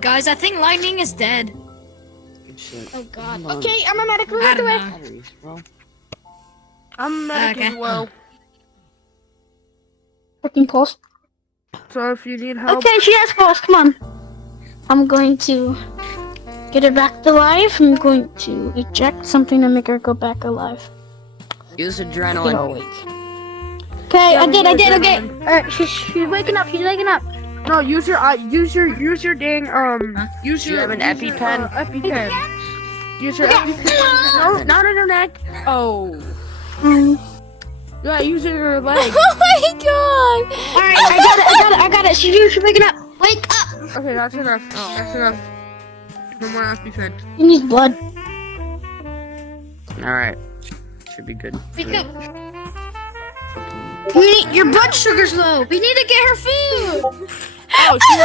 Guys, I think lightning is dead. Good shit. Oh god. Okay, I'm a medic. I don't know. Batteries, bro. I'm medic Okay. as well. Freaking pulse. So if you need help, Okay, she has pulse. Come on. I'm going to get her back to life. I'm going to eject something to make her go back alive. Use Get her adrenaline. awake. Okay, Yeah, I did. Okay. adrenaline. Alright, she's waking up. She's waking up. no, use your dang use your Do you have an EpiPen? EpiPen. Use your EpiPen. No, not in her neck. Oh. Yeah, use your leg. Oh my god! Alright, I got it. She's waking up. Wake up! Okay, that's enough. That's enough. No more EpiPen. She needs blood. Alright. Should be good. Wake up. Your blood sugar's low. We need to get her food. Oh, she